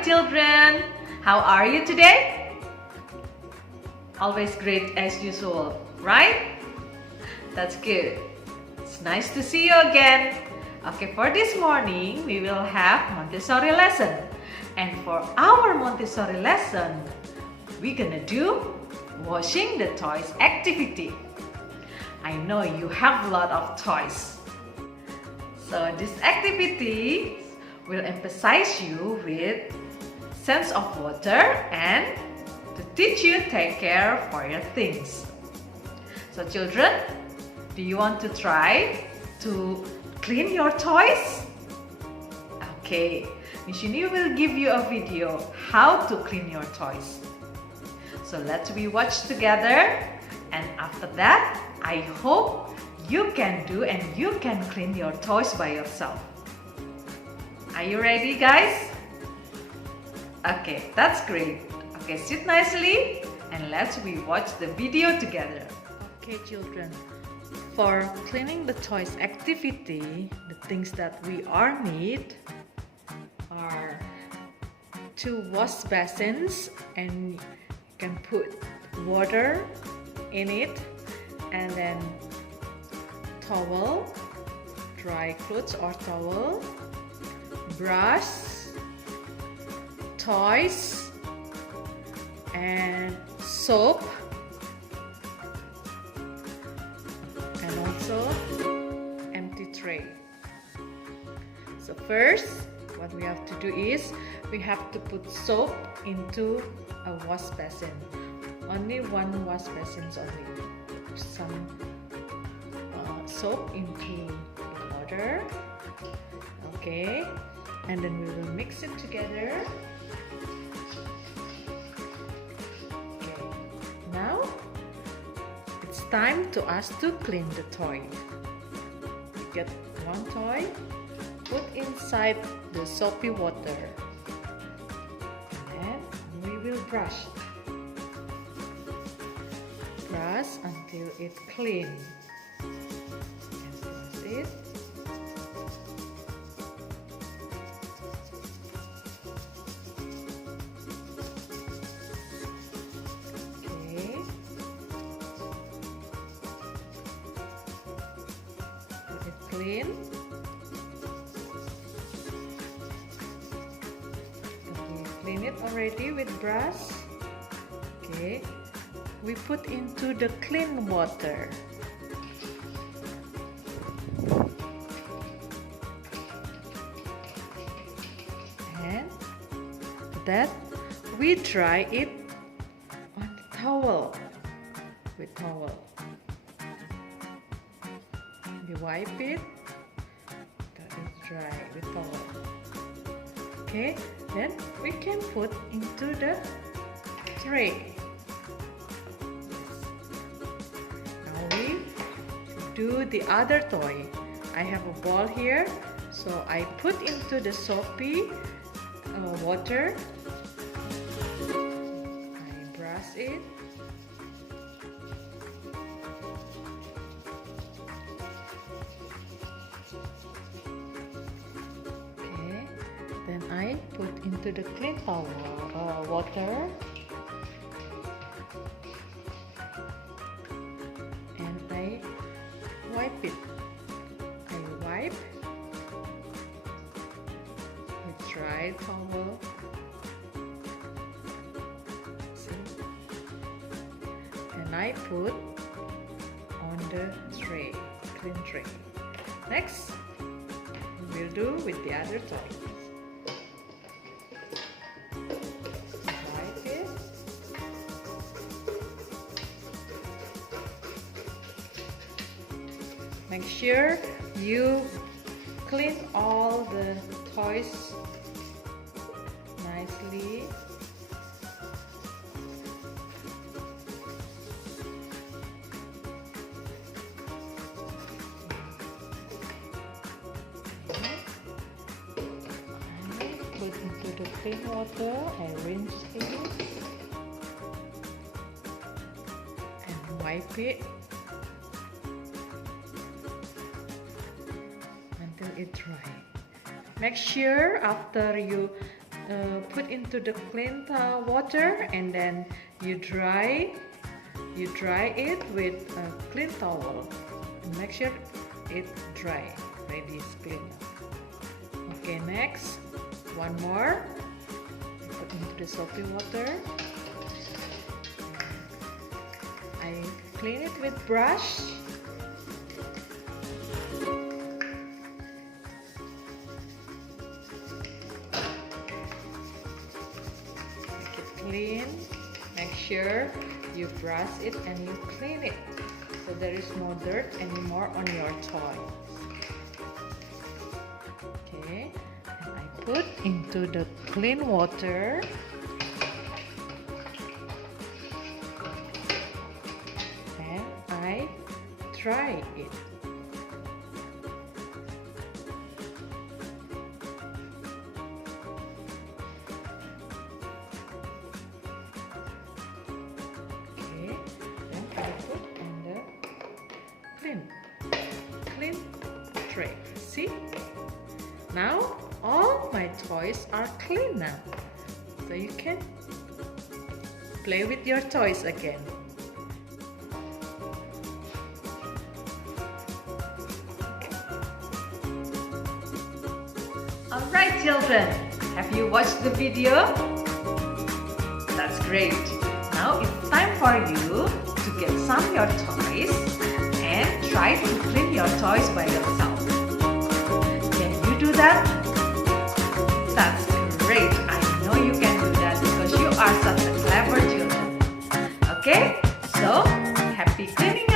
morning, children. How are you today? Always great as usual, right? That's good. It's nice to see you again. Okay, for this morning, we will have Montessori lesson. And for our Montessori lesson, we're gonna do washing the toys activity. I know you have a lot of toys. So this activity will emphasize you with sense of water and to teach you take care for your things. So children, do you want to try to clean your toys? Okay, Miss Yuni will give you a video how to clean your toys. So let's watch together, and after that, I hope you can do and you can clean your toys by yourself. Are you ready, guys? Okay, that's great. Okay, sit nicely and let's watch the video together. Okay, children, for cleaning the toys activity, the things that we are need are 2 wash basins, and you can put water in it, and then towel, dry clothes or towel, brush, toys, and soap, and also empty tray. So first, what we have to do is we have to put soap into a wash basin. Only 1 wash basin only. Some soap into water. Okay, and then we will mix it together. Okay, now it's time to us to clean the toy. We get 1 toy, put inside the soapy water, and we will brush until it's clean. It. Okay. Let it clean. Okay, clean it already with brush. Okay. We put into the clean water. And that we dry it on the towel with towel. We wipe it, that is dry with towel. Okay, then we can put into the tray. Now we do the other toy. I have a ball here, so I put into the soapy water. I brush it. Okay, then I put into the clean towel water, and I wipe it. I wipe with dry towel. See? And I put on the tray, clean tray. Next, we'll do with the other toys. Wipe it. Make sure you clean all the toys nicely. Put into the clean water and rinse it and wipe it until it dry. Make sure after you put into the clean water, and then you dry it with a clean towel. And make sure it's dry, ready, it's clean. Okay, next one more. Put into the soapy water. I clean it with brush. Make it clean. Make sure you brush it and you clean it so there is no dirt anymore on your toy. Okay, and I put into the clean water. And I dry it. Okay, then I put in the clean tray. See? Now all my toys are clean now. So you can play with your toys again. Alright children, have you watched the video? That's great. Now it's time for you to get some of your toys and try to clean your toys by yourself. Can you do that? That's great. I know you can do that because you are such a clever children. Okay, so happy cleaning